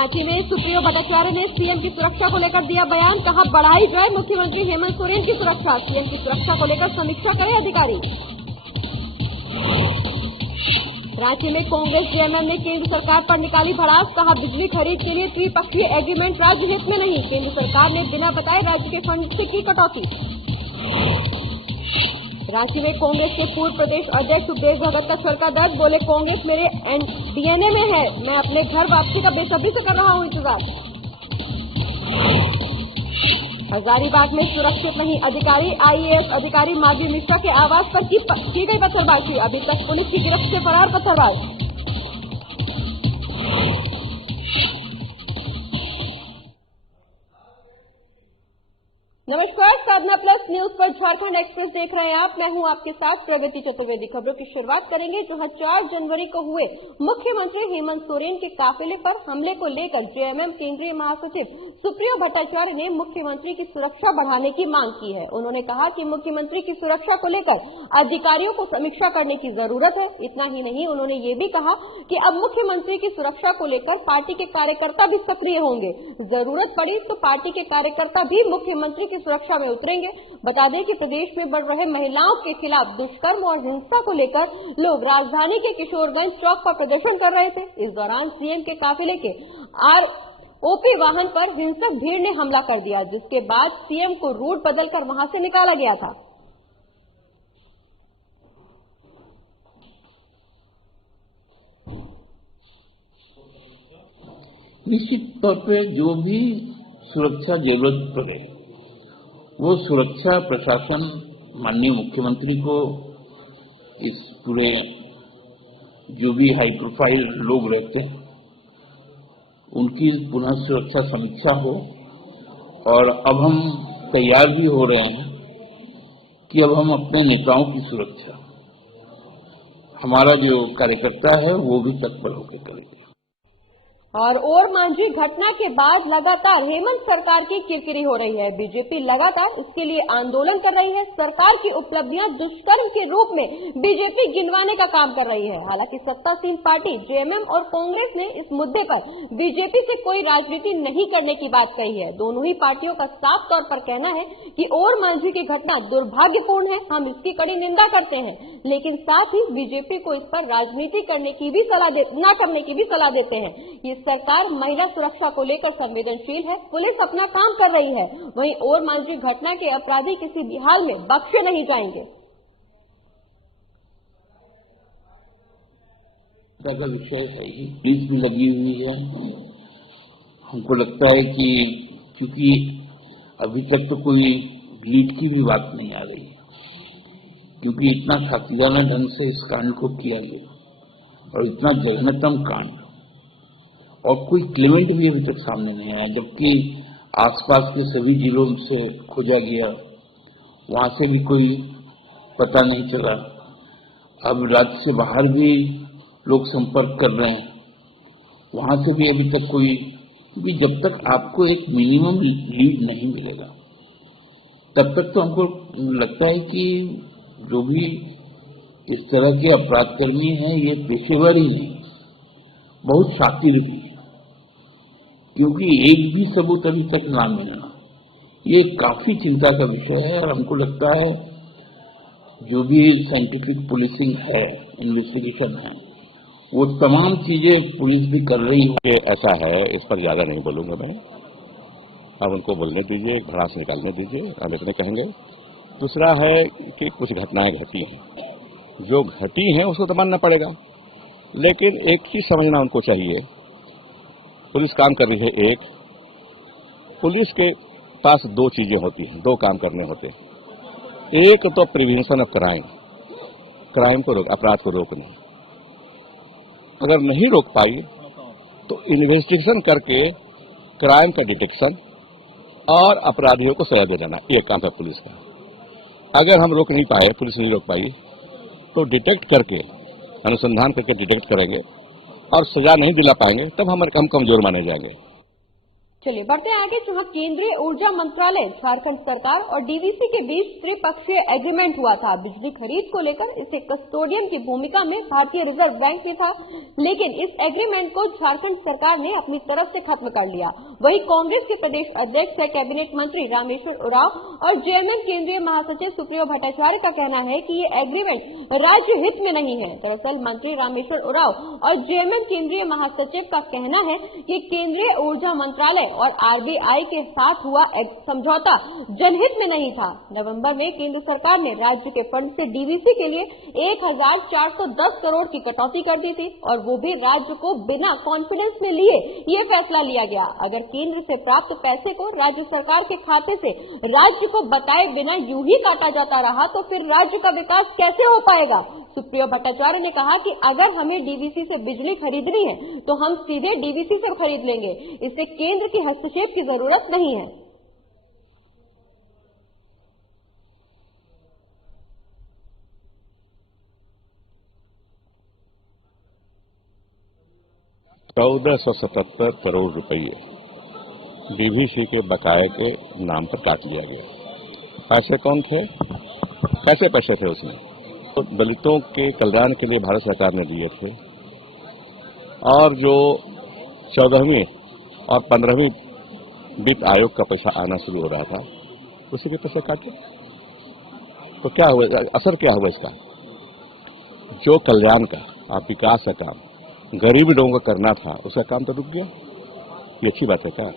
रांची में सुप्रियो भट्टाचार्य ने सीएम की सुरक्षा को लेकर दिया बयान। कहा बढ़ाई जाए मुख्यमंत्री हेमंत सोरेन की सुरक्षा। सीएम की सुरक्षा को लेकर समीक्षा करें अधिकारी। रांची में कांग्रेस जेएमएम ने केंद्र सरकार पर निकाली भड़ास। कहा बिजली खरीद के लिए त्रिपक्षीय एग्रीमेंट राज्य हित में नहीं। केंद्र सरकार ने बिना बताए राज्य के फंड से की कटौती। रांची में कांग्रेस के पूर्व प्रदेश अध्यक्ष सुखदेव भगत का सर का दर्द। बोले कांग्रेस मेरे डीएनए में है, मैं अपने घर वापसी का बेसब्री से कर रहा हूं इंतजार। हजारीबाग में सुरक्षित नहीं अधिकारी। आईएएस अधिकारी माधवी मिश्रा के आवास पर की गई पत्थरबाजी। अभी तक पुलिस की गिरफ्त से फरार पत्थरबाज। नमस्कार, साधना प्लस न्यूज पर झारखंड एक्सप्रेस देख रहे हैं आप। मैं हूं आपके साथ प्रगति चतुर्वेदी। खबरों की शुरुआत करेंगे जहां 4 जनवरी को हुए मुख्यमंत्री हेमंत सोरेन के काफिले पर हमले को लेकर जेएमएम केंद्रीय महासचिव सुप्रियो भट्टाचार्य ने मुख्यमंत्री की सुरक्षा बढ़ाने की मांग की है। उन्होंने कहा कि मुख्यमंत्री की सुरक्षा को लेकर अधिकारियों को समीक्षा करने की जरूरत है। इतना ही नहीं, उन्होंने ये भी कहा कि अब मुख्यमंत्री की सुरक्षा को लेकर पार्टी के कार्यकर्ता भी सक्रिय होंगे। जरूरत पड़ी तो पार्टी के कार्यकर्ता भी मुख्यमंत्री की सुरक्षा में उतरेंगे। बता दें कि प्रदेश में बढ़ रहे महिलाओं के खिलाफ दुष्कर्म और हिंसा को लेकर लोग राजधानी के किशोरगंज चौक पर प्रदर्शन कर रहे थे। इस दौरान सीएम के काफिले के आरओपी वाहन पर हिंसक भीड़ ने हमला कर दिया, जिसके बाद सीएम को रूट बदलकर वहां से निकाला गया था। निश्चित तौर पे जो भी सुरक्षा जरूरत पड़े वो सुरक्षा प्रशासन माननीय मुख्यमंत्री को, इस पूरे जो भी हाई प्रोफाइल लोग रहते हैं उनकी पुनः सुरक्षा समीक्षा हो। और अब हम तैयार भी हो रहे हैं कि अब हम अपने नेताओं की सुरक्षा, हमारा जो कार्यकर्ता है वो भी तत्पर होकर करेंगे। और ओरमांझी घटना के बाद लगातार हेमंत सरकार की किरकिरी हो रही है। बीजेपी लगातार इसके लिए आंदोलन कर रही है। सरकार की उपलब्धियां दुष्कर्म के रूप में बीजेपी गिनवाने का काम कर रही है। हालांकि सत्तासीन पार्टी जेएमएम और कांग्रेस ने इस मुद्दे पर बीजेपी से कोई राजनीति नहीं करने की बात कही है। दोनों ही पार्टियों का साफ तौर पर कहना है कि ओरमांझी की घटना दुर्भाग्यपूर्ण है, हम इसकी कड़ी निंदा करते हैं, लेकिन साथ ही बीजेपी को इस पर राजनीति करने की भी न करने की भी सलाह देते हैं। ये सरकार महिला सुरक्षा को लेकर संवेदनशील है, पुलिस अपना काम कर रही है। वहीं ओरमांझी घटना के अपराधी किसी भी हाल में बख्शे नहीं जाएंगे। का विषय है ही, पुलिस भी लगी हुई है। हमको लगता है कि क्योंकि अभी तक तो कोई लीड की भी बात नहीं आ रही है, क्योंकि इतना खातिराना ढंग से इस कांड को किया गया और इतना जघन्यतम कांड, और कोई क्लेमेंट भी अभी तक सामने नहीं आया, जबकि आसपास के सभी जिलों से खोजा गया, वहां से भी कोई पता नहीं चला। अब राज्य से बाहर भी लोग संपर्क कर रहे हैं, वहां से भी अभी तक कोई, क्योंकि जब तक आपको एक मिनिमम लीड नहीं मिलेगा तब तक तो हमको लगता है कि जो भी इस तरह के अपराधकर्मी हैं ये पेशेवर ही नहीं, बहुत शातिर भी, क्योंकि एक भी सबूत अभी तक ना मिलना ये काफी चिंता का विषय है। और हमको लगता है जो भी साइंटिफिक पुलिसिंग है, इन्वेस्टिगेशन है, वो तमाम चीजें पुलिस भी कर रही है। ऐसा है, इस पर ज्यादा नहीं बोलूंगा मैं, अब उनको बोलने दीजिए, भड़ास निकालने दीजिए, हम इतने कहेंगे। दूसरा है कि कुछ घटनाएं घटी हैं, जो घटी हैं उसको तो मानना पड़ेगा, लेकिन एक चीज समझना उनको चाहिए, पुलिस काम कर रही है। एक, पुलिस के पास 2 चीजें होती हैं, 2 काम करने होते हैं। एक तो प्रिवेंशन ऑफ क्राइम, क्राइम को अपराध को रोकना। अगर नहीं रोक पाई तो इन्वेस्टिगेशन करके क्राइम का डिटेक्शन और अपराधियों को सजा दे देना, ये काम है पुलिस का। अगर हम रोक नहीं पाए, पुलिस नहीं रोक पाई, तो डिटेक्ट करके, अनुसंधान करके डिटेक्ट करेंगे और सजा नहीं दिला पाएंगे, तब हम कमजोर माने जाएंगे। चलिए बढ़ते हैं आगे, जहां केंद्रीय ऊर्जा मंत्रालय, झारखंड सरकार और डीवीसी के बीच त्रिपक्षीय एग्रीमेंट हुआ था बिजली खरीद को लेकर। इसे कस्टोडियन की भूमिका में भारतीय रिजर्व बैंक में था, लेकिन इस एग्रीमेंट को झारखंड सरकार ने अपनी तरफ से खत्म कर लिया। वहीं कांग्रेस के प्रदेश अध्यक्ष कैबिनेट मंत्री रामेश्वर उरांव और जेएमएम केंद्रीय महासचिव सुप्रियो भट्टाचार्य का कहना है कि ये एग्रीमेंट राज्य हित में नहीं है। दरअसल मंत्री रामेश्वर उरांव और जेएमएम केंद्रीय महासचिव का कहना है कि केंद्रीय ऊर्जा मंत्रालय और आरबीआई के साथ हुआ समझौता जनहित में नहीं था। नवंबर में केंद्र सरकार ने राज्य के फंड से डीवीसी के लिए 1410 करोड़ की कटौती कर दी थी, और वो भी राज्य को बिना कॉन्फिडेंस में लिए ये फैसला लिया गया। अगर केंद्र से प्राप्त पैसे को राज्य सरकार के खाते से राज्य को बताए बिना यूं ही काटा जाता रहा तो फिर राज्य का विकास कैसे हो पाएगा। सुप्रियो भट्टाचार्य ने कहा कि अगर हमें डीवीसी से बिजली खरीदनी है तो हम सीधे डीवीसी से खरीद लेंगे, इससे केंद्र की हस्तक्षेप की जरूरत नहीं है। $1477 करोड़ रुपये डीवीसी के बकाये के नाम पर काट लिया गया। पैसे कौन थे? कैसे पैसे थे उसमें? तो दलितों के कल्याण के लिए भारत सरकार ने दिए थे, और जो 14वीं और 15वीं वित्त आयोग का पैसा आना शुरू हो रहा था उसी के पैसे काटे। तो क्या हुआ, असर क्या हुआ इसका? जो कल्याण का और विकास का काम गरीब लोगों को करना था उसका काम तो रुक गया। ये अच्छी बात है क्या?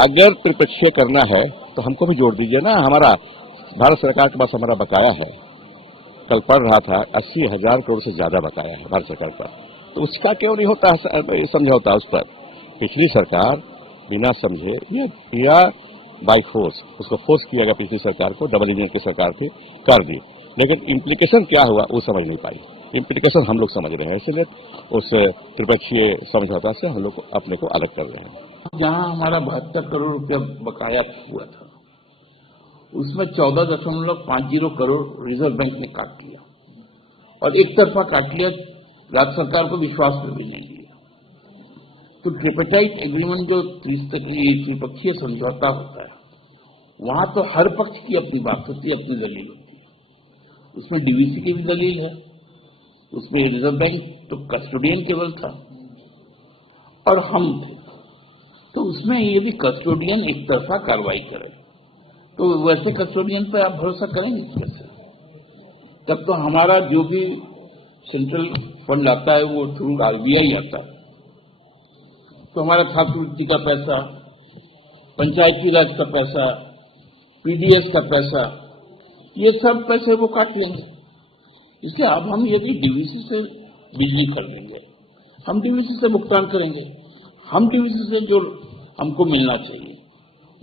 अगर त्रिपक्षीय करना है तो हमको भी जोड़ दीजिए ना। हमारा भारत सरकार के पास हमारा बकाया है, कल पढ़ रहा था 80,000 करोड़ से ज्यादा बकाया है भारत सरकार का, तो उसका क्यों नहीं होता समझौता उस पर? पिछली सरकार बिना समझे या बाय फोर्स उसको फोर्स किया गया, पिछली सरकार को, डबल इंजन की सरकार थी, कर दी, लेकिन इम्प्लीकेशन क्या हुआ वो समझ नहीं पाई। इम्प्लीकेशन हम लोग समझ रहे हैं, इसलिए उस त्रिपक्षीय समझौता से हम लोग अपने को अलग कर रहे हैं। जहां हमारा 72 करोड़ रुपया बकाया हुआ था उसमें 14.50 करोड़ रिजर्व बैंक ने काट लिया, और एक तरफा काट लिया, राज्य सरकार को विश्वास में भी नहीं लिया। तो ट्रिपेटाइट एग्रीमेंट जो त्रिपक्षीय समझौता होता है वहां तो हर पक्ष की अपनी बात होती है, अपनी दलील होती है। उसमें डीवीसी की भी दलील है, उसमें रिजर्व बैंक तो कस्टोडियन केवल था और हम थे, तो उसमें यदि कस्टोडियन एक तरफा कार्रवाई करे तो वैसे कस्टोडियन पर आप भरोसा करेंगे कैसे? तब तो हमारा जो भी सेंट्रल फंड आता है वो थ्रू आरबीआई आता है, तो हमारा छात्रवृत्ति का पैसा, पंचायती राज का पैसा, पीडीएस का पैसा, ये सब पैसे वो काट लेंगे। इसलिए अब हम यदि डीवीसी से बिजली खरीदेंगे, हम डीवीसी से भुगतान करेंगे, हम डीवीसी से जो हमको मिलना चाहिए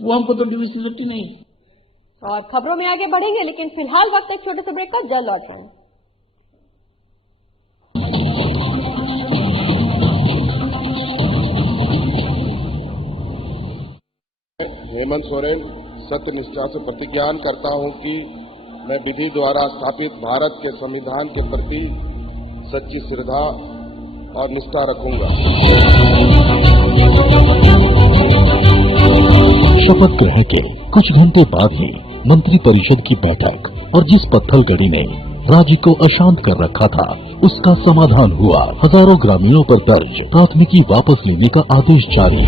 वो हमको तो डीवीसी देती नहीं। और खबरों में आगे बढ़ेंगे, लेकिन फिलहाल वक्त एक छोटे से ब्रेक का, जल्द लौट रहे हैं। हेमंत सोरेन सत्य निष्ठा से प्रतिज्ञान करता हूं कि मैं विधि द्वारा स्थापित भारत के संविधान के प्रति सच्ची श्रद्धा और निष्ठा रखूंगा। शपथ ग्रहण के कुछ घंटे बाद ही मंत्रिपरिषद की बैठक, और जिस पत्थलगड़ी ने राज्य को अशांत कर रखा था उसका समाधान हुआ। हजारों ग्रामीणों पर दर्ज प्राथमिकी वापस लेने का आदेश जारी।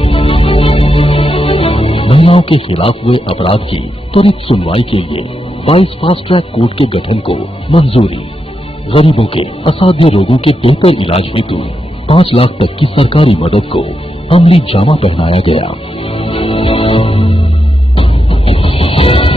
महिलाओं के खिलाफ हुए अपराध की त्वरित सुनवाई के लिए 22 फास्ट ट्रैक कोर्ट के गठन को मंजूरी। गरीबों के असाध्य रोगों के बेहतर इलाज हेतु 5 लाख तक की सरकारी मदद को अमली जामा पहनाया गया।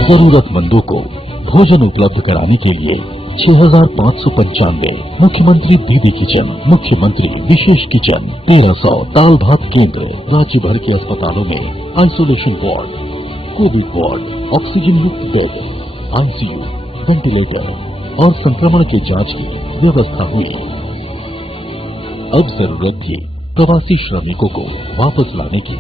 जरूरतमंदों को भोजन उपलब्ध कराने के लिए 6,595 मुख्यमंत्री दीदी किचन, मुख्यमंत्री विशेष किचन, 1300 दाल भात केंद्र, राज्य भर के अस्पतालों में isolation ward, Covid ward, oxygen युक्त बेड, आईसीयू, वेंटिलेटर और संक्रमण के जांच की व्यवस्था हुई। अब जरूरत थी प्रवासी श्रमिकों को वापस लाने की।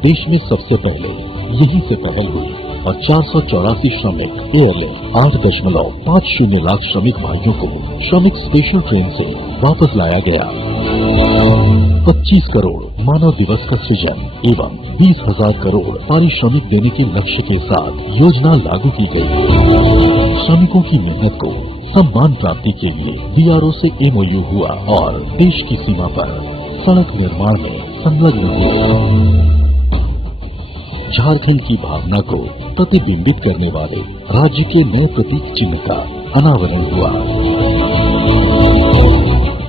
देश में सबसे पहले यही से पहल हुई और 484 श्रमिक एयरलिफ्ट 8.50 लाख श्रमिक भाइयों को श्रमिक स्पेशल ट्रेन से वापस लाया गया। 25 करोड़ मानव दिवस का सृजन एवं 20,000 करोड़ पारिश्रमिक देने के लक्ष्य के साथ योजना लागू की गई। श्रमिकों की मेहनत को सम्मान प्राप्ति के लिए बीआरओ से MOU हुआ और देश की सीमा पर सड़क निर्माण में संलग्न हुए। झारखंड की भावना को प्रतिबिंबित करने वाले राज्य के नए प्रतीक चिन्ह का अनावरण हुआ।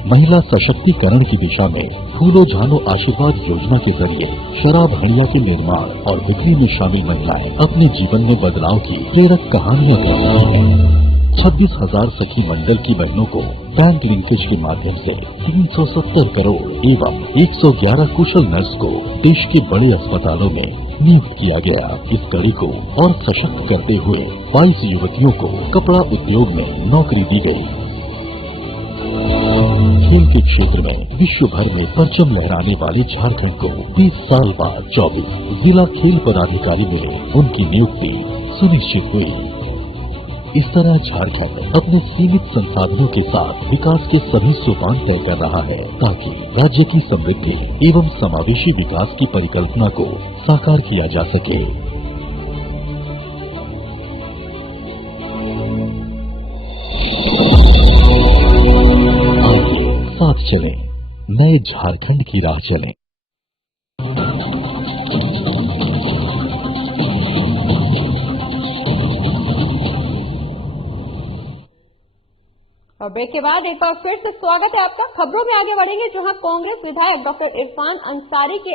महिला सशक्तिकरण की दिशा में फूलो झानो आशीर्वाद योजना के जरिए शराब हंडिया के निर्माण और बिक्री में शामिल महिलाएं अपने जीवन में बदलाव की प्रेरक कहानियां कर रही हैं। 26,000 सखी मंडल की बहनों को बैंक लिंकेज के माध्यम से 370 करोड़ एवं 111 कुशल नर्स को देश के बड़े अस्पतालों में नियुक्त किया गया। इस कड़ी को और सशक्त करते हुए 22 युवतियों को कपड़ा उद्योग में नौकरी दी गई। खेल के क्षेत्र में विश्व भर में परचम लहराने वाले झारखंड को 20 साल बाद 24 जिला खेल पदाधिकारी मिले, उनकी नियुक्ति सुनिश्चित हुई। इस तरह झारखंड अपने सीमित संसाधनों के साथ विकास के सभी सोपान तय कर रहा है ताकि राज्य की समृद्धि एवं समावेशी विकास की परिकल्पना को साकार किया जा सके। आइए साथ चलें, नए झारखंड की राह चलें। और ब्रेक के बाद एक बार फिर से स्वागत है आपका। खबरों में आगे बढ़ेंगे, जहां कांग्रेस विधायक डॉक्टर इरफान अंसारी के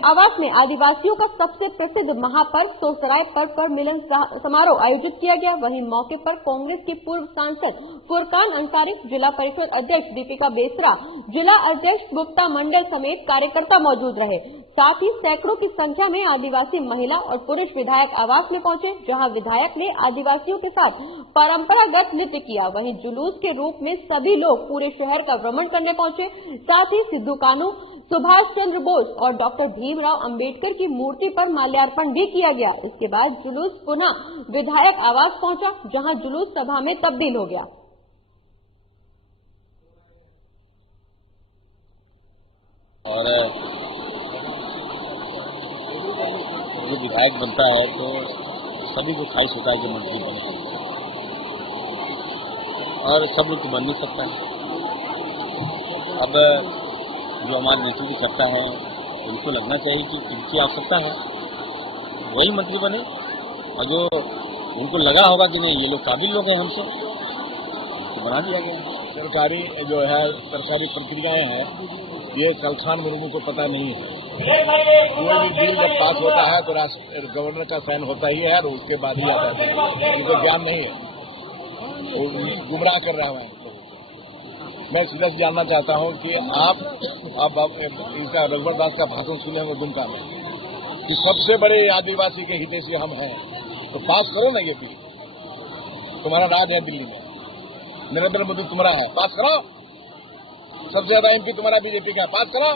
आवास में आदिवासियों का सबसे प्रसिद्ध महापर्व सोहराय पर्व पर मिलन समारोह आयोजित किया गया। वहीं मौके पर कांग्रेस के पूर्व सांसद फुरकान अंसारी, जिला परिषद अध्यक्ष दीपिका बेसरा, जिला अध्यक्ष गुप्ता मंडल समेत कार्यकर्ता मौजूद रहे। साथ ही सैकड़ों की संख्या में आदिवासी महिला और पुरुष विधायक आवास में पहुंचे, जहां विधायक ने आदिवासियों के साथ परंपरागत नृत्य किया। वहीं जुलूस के रूप में सभी लोग पूरे शहर का भ्रमण करने पहुंचे। साथ ही सिद्धू कान्हू, सुभाष चंद्र बोस और डॉक्टर भीमराव अंबेडकर की मूर्ति पर माल्यार्पण भी किया गया। इसके बाद जुलूस पुनः विधायक आवास पहुंचा, जहां जुलूस सभा में तब्दील हो गया। और जो विधायक बनता है तो सभी को ख्वाहिश होता है कि मंत्री बने, और सब लोग तो बन नहीं सकता है। अब जो हमारे नेतृत्व की सत्ता है उनको लगना चाहिए कि किनकी आवश्यकता है वही मंत्री बने, और जो उनको लगा होगा कि नहीं ये लोग काबिल लोग हैं हमसे, तो बना दिया गया। सरकारी जो है सरकारी प्रक्रियाएं हैं ये कलखान मुर्मू को पता नहीं है। कोई भी बिल जब पास होता है तो गवर्नर का साइन होता ही है और उसके बाद ही आता है। उनको ज्ञान नहीं है, वो गुमराह कर रहा है। मैं सीधा से जानना चाहता हूं कि आप इसका रघुवर दास का भाषण सुने होंगे दुमका में कि सबसे बड़े आदिवासी के हितैषी हम हैं, तो पास करो ना ये बिल। तुम्हारा राज है दिल्ली में, नरेंद्र मोदी तुम्हारा है, पास करो। सबसे ज्यादा MP तुम्हारा बीजेपी का, पास करो।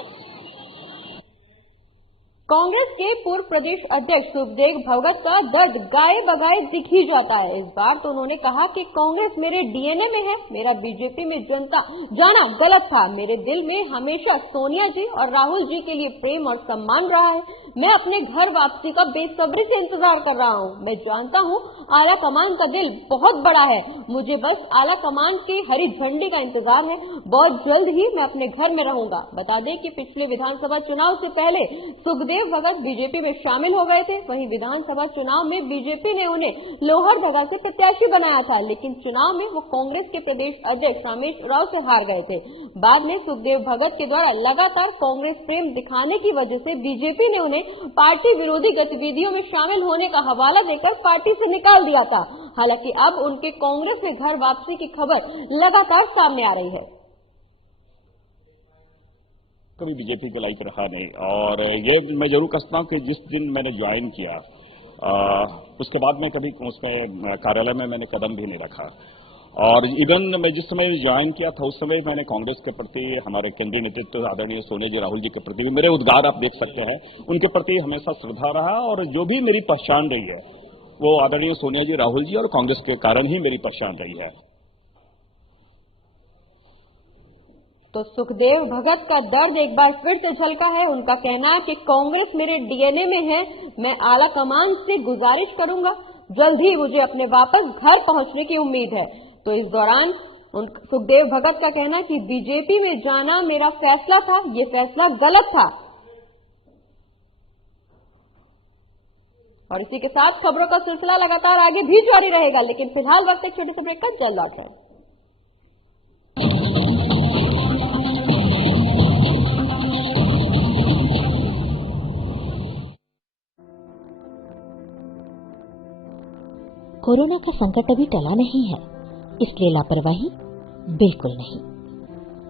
कांग्रेस के पूर्व प्रदेश अध्यक्ष सुखदेव भगत का दर्द गाये बगाए दिख ही जाता है। इस बार तो उन्होंने कहा कि कांग्रेस मेरे DNA में है, मेरा बीजेपी में जनता जाना गलत था। मेरे दिल में हमेशा सोनिया जी और राहुल जी के लिए प्रेम और सम्मान रहा है। मैं अपने घर वापसी का बेसब्री से इंतजार कर रहा हूँ। मैं जानता हूँ आला कमान का दिल बहुत बड़ा है, मुझे बस आला कमान के हरी झंडी का इंतजार है। बहुत जल्द ही मैं अपने घर में रहूंगा। बता दें कि पिछले विधानसभा चुनाव से पहले सुखदेव भगत बीजेपी में शामिल हो गए थे। वहीं विधानसभा चुनाव में बीजेपी ने उन्हें लोहरदगा से प्रत्याशी बनाया था, लेकिन चुनाव में वो कांग्रेस के प्रदेश अध्यक्ष रामेश राव से हार गए थे। बाद में सुखदेव भगत के द्वारा लगातार कांग्रेस प्रेम दिखाने की वजह से बीजेपी ने उन्हें पार्टी विरोधी गतिविधियों में शामिल होने का हवाला देकर पार्टी से निकाल दिया था। हालांकि अब उनके कांग्रेस में घर वापसी की खबर लगातार सामने आ रही है। कभी बीजेपी के लाइफ रहा नहीं, और ये मैं जरूर कहता हूँ कि जिस दिन मैंने ज्वाइन किया उसके बाद में कभी उसमें कार्यालय में मैंने कदम भी नहीं रखा। और इवन मैं जिस समय ज्वाइन किया था उस समय मैंने कांग्रेस के प्रति, हमारे केंद्रीय नेतृत्व आदरणीय सोनिया जी राहुल जी के प्रति, मेरे उद्गार आप देख सकते हैं, उनके प्रति हमेशा श्रद्धा रहा। और जो भी मेरी पहचान रही है वो आदरणीय सोनिया जी राहुल जी और कांग्रेस के कारण ही मेरी पहचान रही है। तो सुखदेव भगत का दर्द एक बार फिर से झलका है। उनका कहना है कि कांग्रेस मेरे डीएनए में है। मैं आला कमान से गुजारिश करूंगा, जल्द ही मुझे अपने वापस घर पहुंचने की उम्मीद है। तो इस दौरान सुखदेव भगत का कहना है कि बीजेपी में जाना मेरा फैसला था, ये फैसला गलत था। और इसी के साथ खबरों का सिलसिला लगातार आगे भी जारी रहेगा, लेकिन फिलहाल वक्त एक छोटे से ब्रेक का, जल्द लौट रहे हैं। कोरोना का संकट अभी टला नहीं है, इसलिए लापरवाही बिल्कुल नहीं।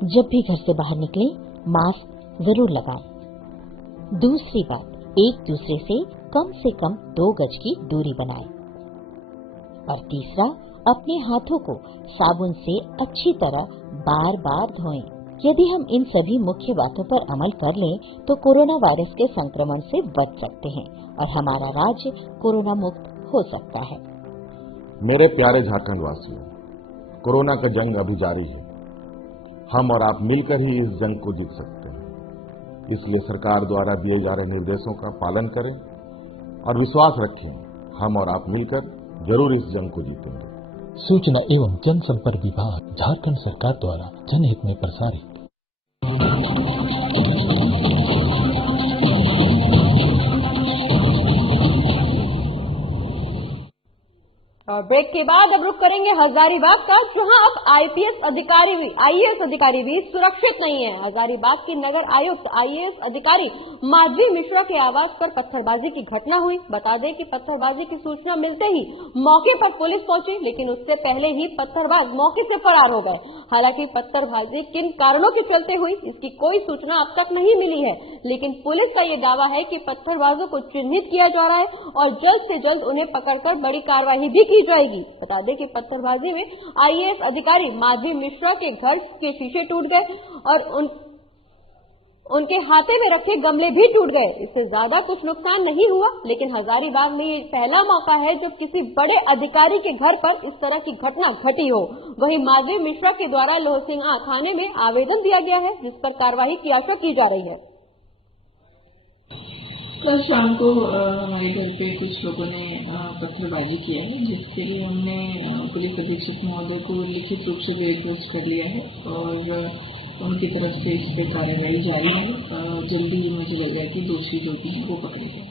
जब भी घर से बाहर निकलें, मास्क जरूर लगाएं। दूसरी बात, एक दूसरे से कम 2 गज की दूरी बनाएं। और तीसरा, अपने हाथों को साबुन से अच्छी तरह बार बार धोएं। यदि हम इन सभी मुख्य बातों पर अमल कर लें तो कोरोना वायरस के संक्रमण से बच सकते हैं और हमारा राज्य कोरोना मुक्त हो सकता है। मेरे प्यारे झारखंड वासियों, कोरोना का जंग अभी जारी है। हम और आप मिलकर ही इस जंग को जीत सकते हैं। इसलिए सरकार द्वारा दिए जा रहे निर्देशों का पालन करें और विश्वास रखें, हम और आप मिलकर जरूर इस जंग को जीतेंगे। सूचना एवं जनसंपर्क विभाग, झारखंड सरकार द्वारा जनहित में प्रसारित। और ब्रेक के बाद अब रुक करेंगे हजारीबाग का, जहां अब आईएएस अधिकारी भी सुरक्षित नहीं है। हजारीबाग की नगर आयुक्त आईएएस अधिकारी माधवी मिश्रा के आवास पर पत्थरबाजी की घटना हुई। बता दें कि पत्थरबाजी की सूचना मिलते ही मौके पर पुलिस पहुंची, लेकिन उससे पहले ही पत्थरबाज मौके से फरार हो गए। हालांकि पत्थरबाजी किन कारणों के चलते हुई, इसकी कोई सूचना अब तक नहीं मिली है, लेकिन पुलिस का ये दावा है कि पत्थरबाजों को चिन्हित किया जा रहा है और जल्द से जल्द उन्हें पकड़कर बड़ी कार्रवाई भी की जाएगी। बता दें कि पत्थरबाजी में आईएएस अधिकारी माधवी मिश्रा के घर के शीशे टूट गए और उनके हाथे में रखे गमले भी टूट गए। इससे ज्यादा कुछ नुकसान नहीं हुआ, लेकिन हजारीबाग में ये पहला मौका है जब किसी बड़े अधिकारी के घर पर इस तरह की घटना घटी हो। वहीं माधवी मिश्रा के द्वारा लोहसिंगा थाने में आवेदन दिया गया है, जिस पर कार्रवाई की आशा की जा रही है। कल शाम को हमारे घर पे कुछ लोगों ने पत्थरबाजी किया है, जिसके लिए हमने पुलिस अधीक्षक महोदय को लिखित रूप से रिक्वेस्ट कर लिया है और उनकी तरफ से इस पे कार्रवाई जारी है। जल्दी ही मुझे लग रहा है कि दोषी जो भी है वो पकड़े गए।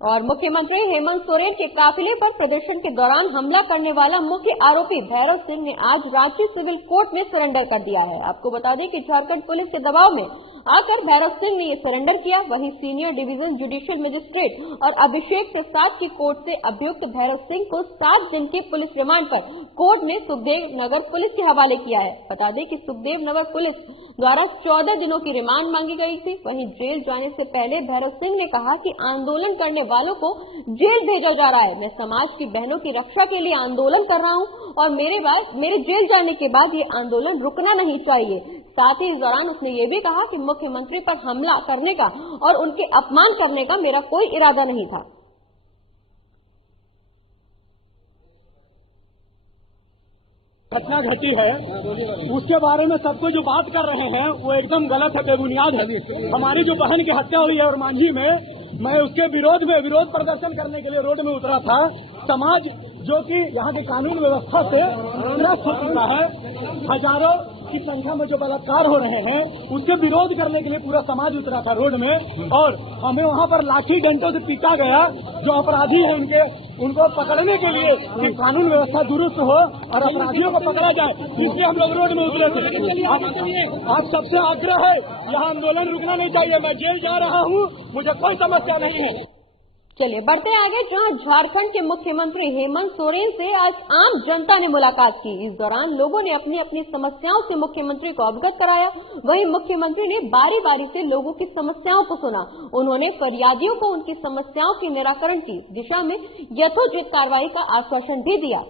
और मुख्यमंत्री हेमंत सोरेन के काफिले पर प्रदर्शन के दौरान हमला करने वाला मुख्य आरोपी भैरव सिंह ने आज रांची सिविल कोर्ट में सरेंडर कर दिया है। आपको बता दें कि झारखंड पुलिस के दबाव में आकर भैरव सिंह ने ये सरेंडर किया। वहीं सीनियर डिवीजन जुडिशियल मजिस्ट्रेट और अभिषेक प्रसाद की कोर्ट से अभियुक्त भैरव सिंह को 7 दिन के पुलिस रिमांड पर कोर्ट ने सुखदेव नगर पुलिस के हवाले किया है। बता दें कि सुखदेव नगर पुलिस द्वारा 14 दिनों की रिमांड मांगी गई थी। वहीं जेल जाने से पहले भैरव सिंह ने कहा कि आंदोलन करने वालों को जेल भेजा जा रहा है। मैं समाज की बहनों की रक्षा के लिए आंदोलन कर रहा हूं और मेरे जेल जाने के बाद ये आंदोलन रुकना नहीं चाहिए। साथ ही इस दौरान उसने ये भी कहा कि मुख्यमंत्री पर हमला करने का और उनके अपमान करने का मेरा कोई इरादा नहीं था। घटना घटी है उसके बारे में सबको जो बात कर रहे हैं वो एकदम गलत है, बेबुनियाद है। हमारी जो बहन की हत्या हुई है और मांझी में, मैं उसके विरोध प्रदर्शन करने के लिए रोड में उतरा था। समाज जो कि यहाँ की कानून व्यवस्था से त्रस्त हो चुका है, हजारों की संख्या में जो बलात्कार हो रहे हैं उसके विरोध करने के लिए पूरा समाज उतरा था रोड में और हमें वहाँ पर लाठी डंडों से पीटा गया। जो अपराधी है उनको पकड़ने के लिए कि कानून व्यवस्था दुरुस्त हो और अपराधियों को पकड़ा जाए, इसलिए हम लोग रोड में उतरे थे। आप सबसे आग्रह है, यहाँ आंदोलन रुकना नहीं चाहिए। मैं जेल जा रहा हूँ, मुझे कोई समस्या नहीं है। चलिए बढ़ते हैं आगे, जहां झारखंड के मुख्यमंत्री हेमंत सोरेन से आज आम जनता ने मुलाकात की। इस दौरान लोगों ने अपनी अपनी समस्याओं से मुख्यमंत्री को अवगत कराया। वहीं मुख्यमंत्री ने बारी बारी से लोगों की समस्याओं को सुना। उन्होंने फरियादियों को उनकी समस्याओं के निराकरण की दिशा में यथोचित कार्रवाई का आश्वासन भी दिया।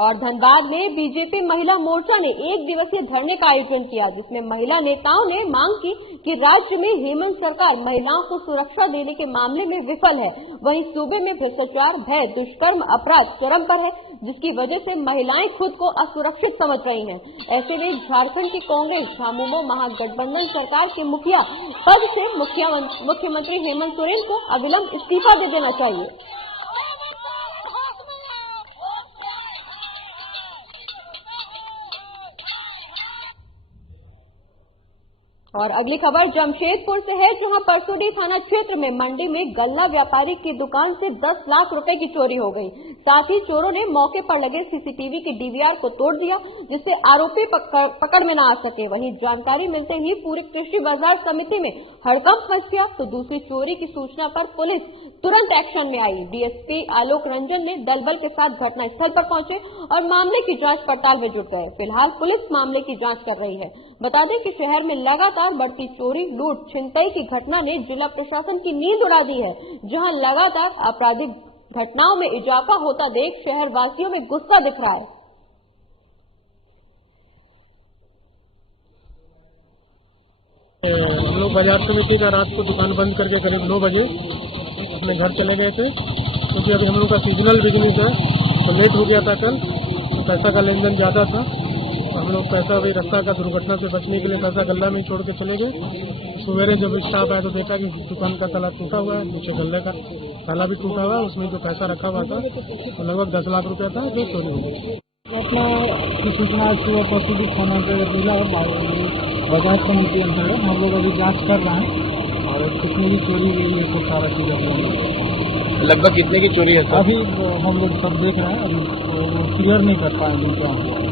और धनबाद में बीजेपी महिला मोर्चा ने 1 दिवसीय धरने का आयोजन किया, जिसमें महिला नेताओं ने मांग की कि राज्य में हेमंत सरकार महिलाओं को सुरक्षा देने के मामले में विफल है। वहीं सूबे में भ्रष्टाचार, भय, दुष्कर्म, अपराध चरम पर है, जिसकी वजह से महिलाएं खुद को असुरक्षित समझ रही हैं। ऐसे में झारखंड की कांग्रेस झामुमो महागठबंधन सरकार के मुखिया पद से मुख्यमंत्री हेमंत सोरेन को अविलंब इस्तीफा दे देना चाहिए। और अगली खबर जमशेदपुर से है, जहां परसोडी थाना क्षेत्र में मंडी में गल्ला व्यापारी की दुकान से 10 लाख रुपए की चोरी हो गई। साथ ही चोरों ने मौके पर लगे सीसीटीवी की डीवीआर को तोड़ दिया, जिससे आरोपी पकड़ में न आ सके। वहीं जानकारी मिलते ही पूरी कृषि बाजार समिति में हड़कंप मच गया, तो दूसरी चोरी की सूचना पर पुलिस तुरंत एक्शन में आई। डीएसपी आलोक रंजन ने दल बल के साथ घटनास्थल पर पहुंचे और मामले की जांच पड़ताल में जुट गए। फिलहाल पुलिस मामले की जांच कर रही है। बता दें कि शहर में लगातार बढ़ती चोरी, लूट, छिनतई की घटना ने जिला प्रशासन की नींद उड़ा दी है, जहां लगातार आपराधिक घटनाओं में इजाफा होता देख शहर वासियों में गुस्सा दिख रहा है। हम लोग बाजार समिति का रात को दुकान बंद करके करीब 9 बजे अपने घर चले गए थे, क्योंकि अभी हम लोग का सीजनल बिजनेस है, तो लेट हो गया था कल, तो पैसा का लेन देन ज्यादा था। हम लोग पैसा भी रास्ता का दुर्घटना से बचने के लिए पैसा गल्ला में छोड़ के चले गए। सवेरे जब स्टाफ आया तो देखा कि दुकान का ताला टूटा हुआ है, नीचे गल्ले का ताला भी टूटा हुआ है, उसमें जो पैसा रखा हुआ था तो लगभग 10 लाख रुपया था, जो चोरी हो गई। अपना सूचना सुबह परसोडी थाना के जिला और बाजार समिति अंतर्गत हम लोग अभी जाँच कर रहे हैं और कितनी भी चोरी हुई है तो सारा चीज लगभग कितने की चोरी है? अभी हम लोग सब देख रहे हैं, अभी क्लियर नहीं कर पाएंगे क्या हुआ।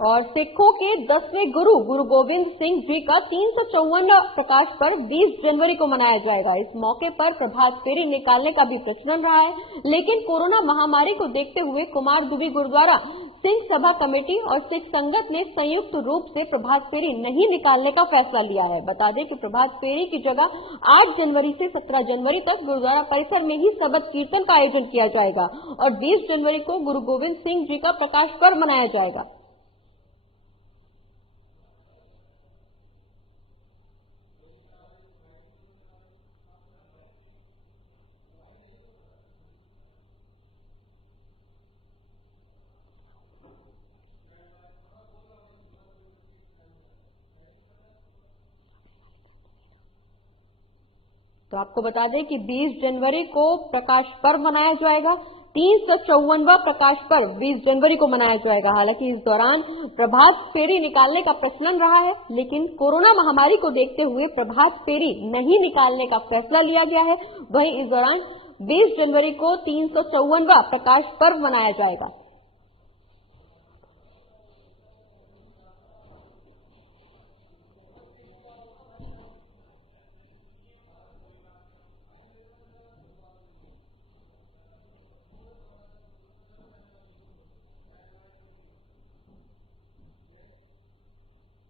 और सिखों के 10वें गुरु गुरु गोविंद सिंह जी का 354वां प्रकाश पर्व 20 जनवरी को मनाया जाएगा। इस मौके पर प्रभात फेरी निकालने का भी प्रचलन रहा है, लेकिन कोरोना महामारी को देखते हुए कुमार दुबी गुरुद्वारा सिंह सभा कमेटी और सिख संगत ने संयुक्त रूप से प्रभात फेरी नहीं निकालने का फैसला लिया है। बता दें कि प्रभात फेरी की जगह 8 जनवरी से 17 जनवरी तक गुरुद्वारा परिसर में ही सबद कीर्तन का आयोजन किया जाएगा और 20 जनवरी को गुरु गोविंद सिंह जी का प्रकाश पर्व मनाया जाएगा। तो आपको बता दें कि 20 जनवरी को प्रकाश पर्व मनाया जाएगा। 354वां प्रकाश पर्व 20 जनवरी को मनाया जाएगा। हालांकि इस दौरान प्रभात फेरी निकालने का प्रचलन रहा है, लेकिन कोरोना महामारी को देखते हुए प्रभात फेरी नहीं निकालने का फैसला लिया गया है। वहीं इस दौरान 20 जनवरी को 354वां प्रकाश पर्व मनाया जाएगा।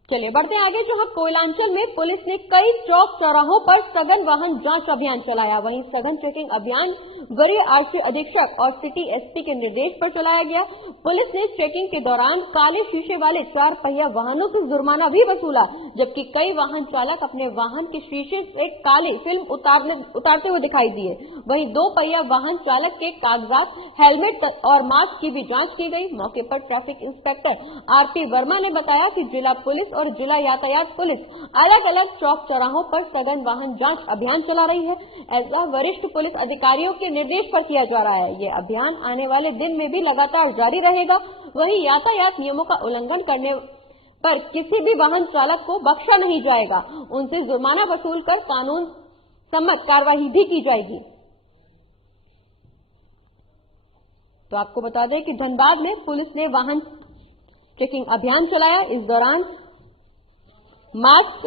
चलिए बढ़ते आगे, जहां कोयलांचल में पुलिस ने कई चौक चौराहों पर सघन वाहन जांच अभियान चलाया। वहीं सघन चेकिंग अभियान वरीय आरक्षी अधीक्षक और सिटी एसपी के निर्देश पर चलाया गया। पुलिस ने चेकिंग के दौरान काले शीशे वाले 4 पहिया वाहनों से जुर्माना भी वसूला, जबकि कई वाहन चालक अपने वाहन के शीशे से काली फिल्म उतारते हुए दिखाई दिए। वहीं 2 पहिया वाहन चालक के कागजात, हेलमेट और मास्क की भी जाँच की गई। मौके पर ट्रैफिक इंस्पेक्टर आरपी वर्मा ने बताया कि जिला पुलिस और जिला यातायात पुलिस अलग अलग चौक चौराहों पर सघन वाहन जांच अभियान चला रही है। ऐसा वरिष्ठ पुलिस अधिकारियों के निर्देश पर किया जा रहा है। ये अभियान आने वाले दिन में भी लगातार जारी रहेगा। वहीं यातायात नियमों का उल्लंघन करने पर किसी भी वाहन चालक को बख्शा नहीं जाएगा। उनसे जुर्माना वसूल कर कानून सम्मत कार्रवाई भी की जाएगी। तो आपको बता दें कि धनबाद में पुलिस ने वाहन चेकिंग अभियान चलाया। इस दौरान मास्क,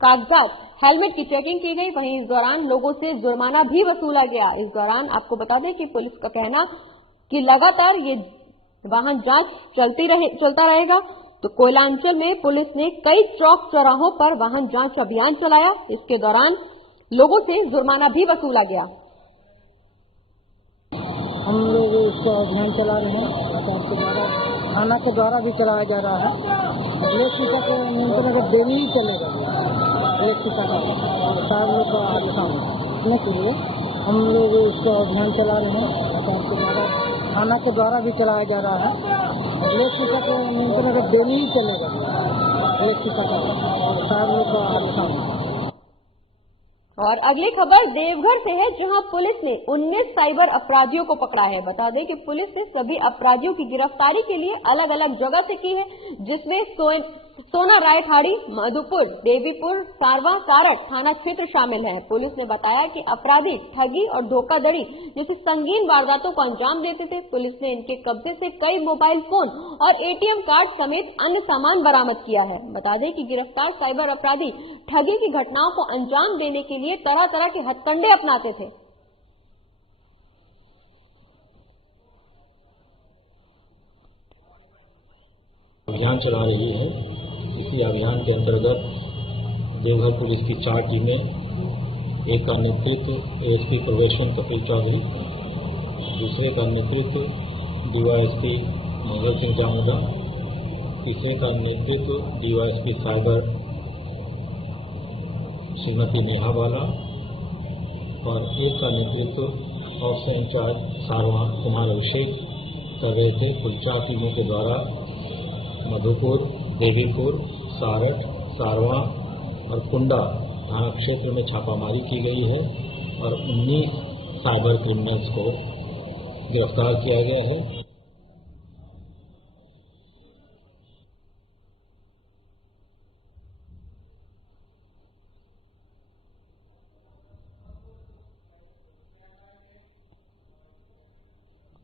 कागजात, हेलमेट की चेकिंग की गई। वहीं इस दौरान लोगों से जुर्माना भी वसूला गया। इस दौरान आपको बता दें कि पुलिस का कहना कि लगातार ये वाहन जांच चलता रहेगा। तो कोयलांचल में पुलिस ने कई चौक चौराहों पर वाहन जांच अभियान चलाया। इसके दौरान लोगों से जुर्माना भी वसूला गया। हम लोग इसको अभियान चला रहे हैं सरकार के द्वारा थाना के द्वारा भी चलाया जा रहा है। ब्लैक टीका के नियंत्रण अगर डेली ही चलेगा ब्लैक टीका का सारे लोग का आगे सामने के लिए हम लोग उसका अभियान चला रहे हैं। सरकार के द्वारा थाना के द्वारा भी चलाया जा रहा है। ब्लैक टीका के नियंत्रण अगर डेली ही चलेगा ब्लैक टीका का सारे लोग का आगे सामने। और अगली खबर देवघर से है, जहां पुलिस ने 19 साइबर अपराधियों को पकड़ा है। बता दें कि पुलिस ने सभी अपराधियों की गिरफ्तारी के लिए अलग अलग जगह से की है, जिसमें सोना रायखाड़ी, मधुपुर, देवीपुर, सारवा, सारठ थाना क्षेत्र शामिल है। पुलिस ने बताया कि अपराधी ठगी और धोखाधड़ी जैसी संगीन वारदातों को अंजाम देते थे। पुलिस ने इनके कब्जे से कई मोबाइल फोन और एटीएम कार्ड समेत अन्य सामान बरामद किया है। बता दें कि गिरफ्तार साइबर अपराधी ठगी की घटनाओं को अंजाम देने के लिए तरह तरह के हथकंडे अपनाते थे। अभियान चला रही है। इसी अभियान के अंतर्गत देवघर पुलिस की 4 टीमें, एक का नेतृत्व एएसपी प्रवेशन कपिल चौधरी, दूसरे का नेतृत्व डीवाईएसपी मंगल सिंह जामुदा, तीसरे का नेतृत्व डीवाईएसपी साइबर श्रीमती नेहा बाला और एक का नेतृत्व ऑफिसर इंचार्ज सारवा कुमार अभिषेक कर रहे थे। कुल 4 टीमों के द्वारा मधुपुर, देवीपुर, सारठ, सारवा और कुंडा थाना क्षेत्र में छापामारी की गई है और 19 साइबर क्रिमिनल्स को गिरफ्तार किया गया है।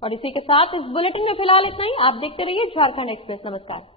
और इसी के साथ इस बुलेटिन में फिलहाल इतना ही। आप देखते रहिए झारखंड एक्सप्रेस। नमस्कार।